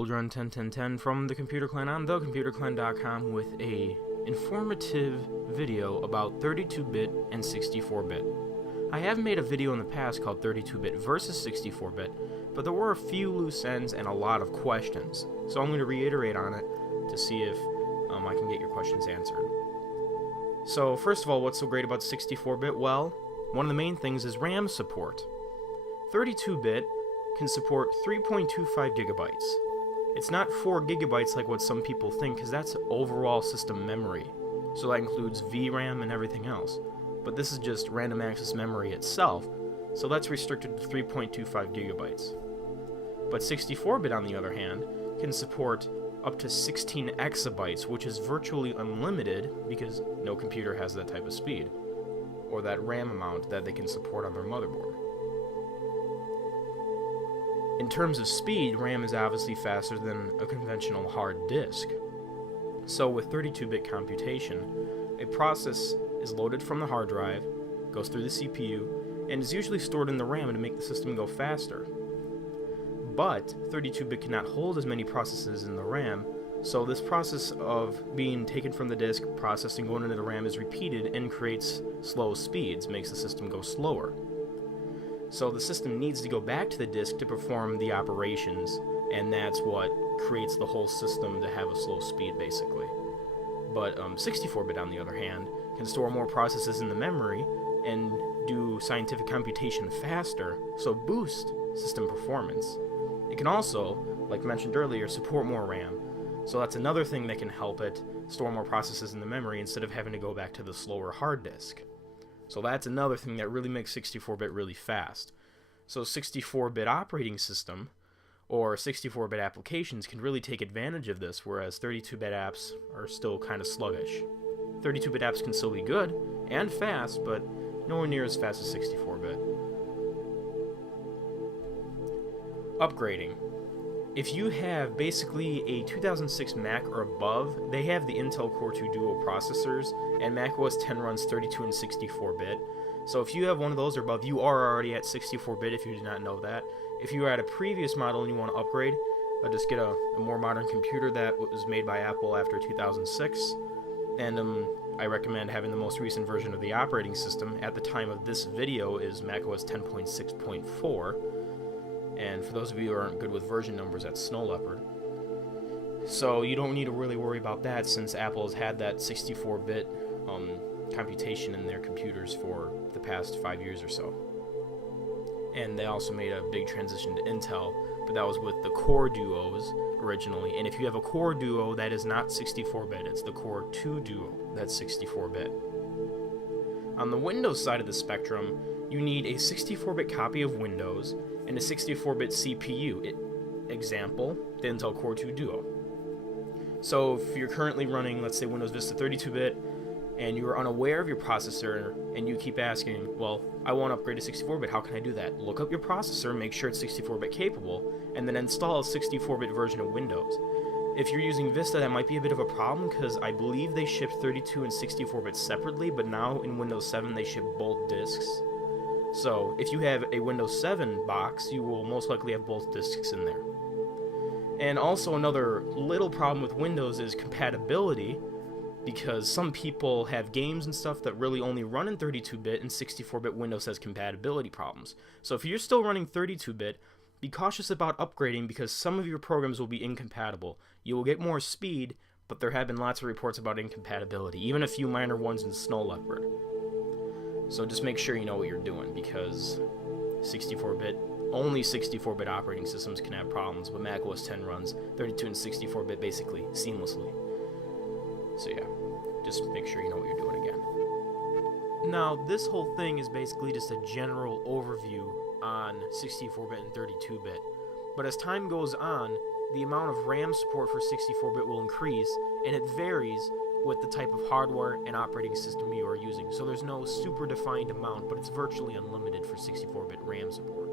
Children101010 from the Computer Clan on thecomputerclan.com with a informative video about 32-bit and 64-bit. I have made a video in the past called 32-bit versus 64-bit, but there were a few loose ends and a lot of questions, so I'm going to reiterate on it to see if I can get your questions answered. So first of all, what's so great about 64-bit? Well, one of the main things is RAM support. 32-bit can support 3.25 gigabytes. It's not 4 gigabytes like what some people think, because that's overall system memory. So that includes VRAM and everything else. But this is just random access memory itself, so that's restricted to 3.25 gigabytes. But 64-bit, on the other hand, can support up to 16 exabytes, which is virtually unlimited because no computer has that type of speed, or that RAM amount that they can support on their motherboard. In terms of speed, RAM is obviously faster than a conventional hard disk. So with 32-bit computation, a process is loaded from the hard drive, goes through the CPU, and is usually stored in the RAM to make the system go faster. But 32-bit cannot hold as many processes in the RAM, so this process of being taken from the disk, processing, going into the RAM is repeated and creates slow speeds, makes the system go slower. So the system needs to go back to the disk to perform the operations, and that's what creates the whole system to have a slow speed, basically. But 64-bit, on the other hand, can store more processes in the memory and do scientific computation faster, so boost system performance. It can also, like mentioned earlier, support more RAM, so that's another thing that can help it store more processes in the memory instead of having to go back to the slower hard disk. So that's another thing that really makes 64-bit really fast. So 64-bit operating system or 64-bit applications can really take advantage of this, whereas 32-bit apps are still kind of sluggish. 32-bit apps can still be good and fast, but nowhere near as fast as 64-bit. Upgrading. If you have basically a 2006 Mac or above, they have the Intel Core 2 Duo processors, and Mac OS X runs 32 and 64-bit. So if you have one of those or above, you are already at 64-bit if you did not know that. If you are at a previous model and you want to upgrade, just get a more modern computer that was made by Apple after 2006. And I recommend having the most recent version of the operating system. At the time of this video is Mac OS 10.6.4. And for those of you who aren't good with version numbers, that's Snow Leopard. So you don't need to really worry about that, since Apple has had that 64-bit computation in their computers for the past 5 years or so. And they also made a big transition to Intel, but that was with the Core Duos originally. And if you have a Core Duo, that is not 64-bit, it's the Core 2 Duo that's 64-bit. On the Windows side of the spectrum, you need a 64-bit copy of Windows and a 64-bit CPU. Example, the Intel Core 2 Duo. So if you're currently running, let's say, Windows Vista 32-bit, and you're unaware of your processor, and you keep asking, well, I want to upgrade to 64-bit, how can I do that? Look up your processor, make sure it's 64-bit capable, and then install a 64-bit version of Windows. If you're using Vista, that might be a bit of a problem, because I believe they ship 32 and 64-bit separately, but now in Windows 7 they ship both disks. So if you have a Windows 7 box, you will most likely have both disks in there. And also another little problem with Windows is compatibility, because some people have games and stuff that really only run in 32-bit, and 64-bit Windows has compatibility problems. So if you're still running 32-bit, be cautious about upgrading, because some of your programs will be incompatible. You will get more speed, but there have been lots of reports about incompatibility, even a few minor ones in Snow Leopard. So just make sure you know what you're doing, because 64-bit, only 64-bit operating systems can have problems, but Mac OS X runs 32 and 64-bit basically seamlessly. So yeah, just make sure you know what you're doing again. Now, this whole thing is basically just a general overview on 64-bit and 32-bit, but as time goes on, the amount of RAM support for 64-bit will increase, and it varies with the type of hardware and operating system you are using. So there's no super defined amount, but it's virtually unlimited for 64-bit RAM support.